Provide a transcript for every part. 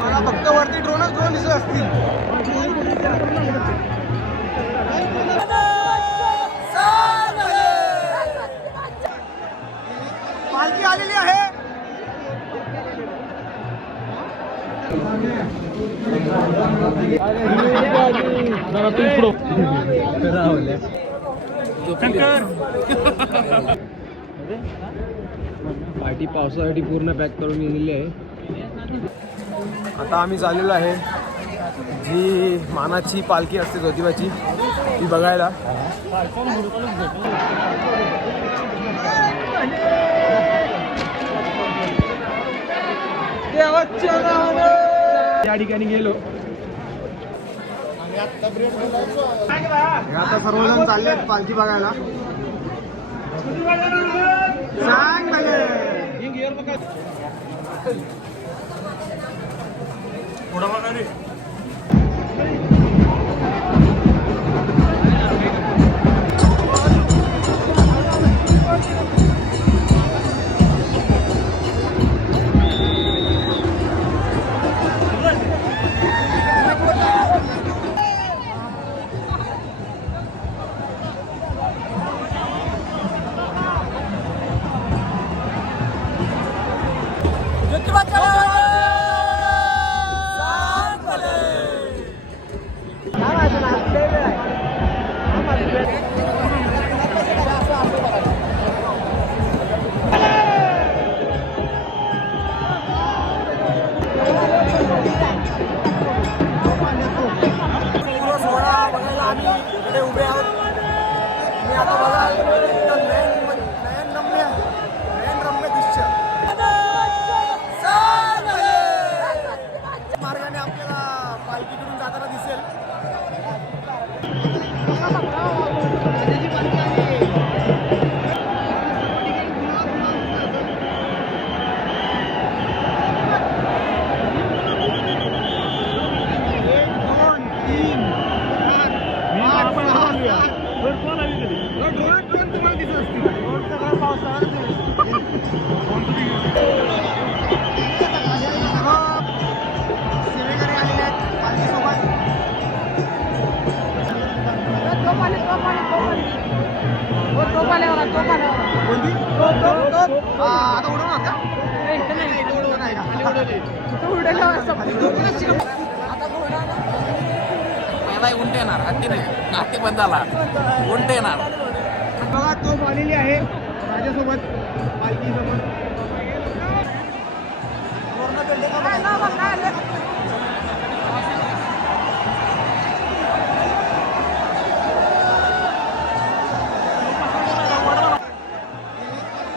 मला फक्त वरती ड्रोन दिसत असतील. पालखी आलेली आहे. पार्टी पावसासाठी पूर्ण पॅक करून गेलेली आहे. आता आम्ही चाललेलो आहे जी मानाची पालखी असते ज्योतिबाची ती बघायला. या ठिकाणी गेलो. आता सर्वजण चालले आहेत पालखी बघायला. सांग उभे आहोत. मी आता बघा रम्य दृश्य मार्गाने आपल्याला पालखीकडून जाताना दिसेल. उंट येणार हत्ती नाही. हत्ती बंद झाला. उंट येणार. बघा तोफ आलेली आहे माझ्यासोबत पालखीसोबत.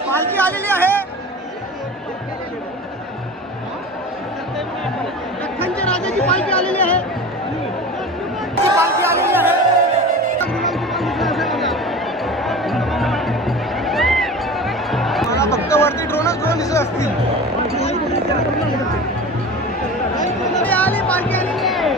पालखी आलेली आहे. दख्खनच्या राजाची पालखी आलेली आहे. पालखी आलेली आहे. मला फक्त वरती ड्रोन दिसत असतील. आली पालखी आलेली आहे.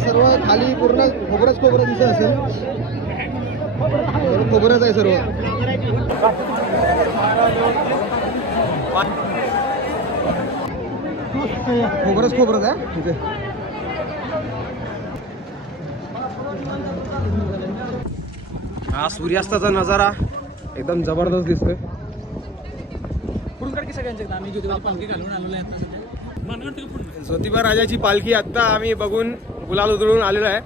सर्व खाली पूर्ण खोबरंच खोबरं दिसत असेल. खोबरंच आहे सर्व. खोबरंच खोबरंच आहे तिथे. हा सूर्यास्ताचा नजारा एकदम जबरदस्त दिसतोय. ज्योतिबा राजाची पालखी आत्ता आम्ही बघून गुलाल उधळून आलेलो आहे.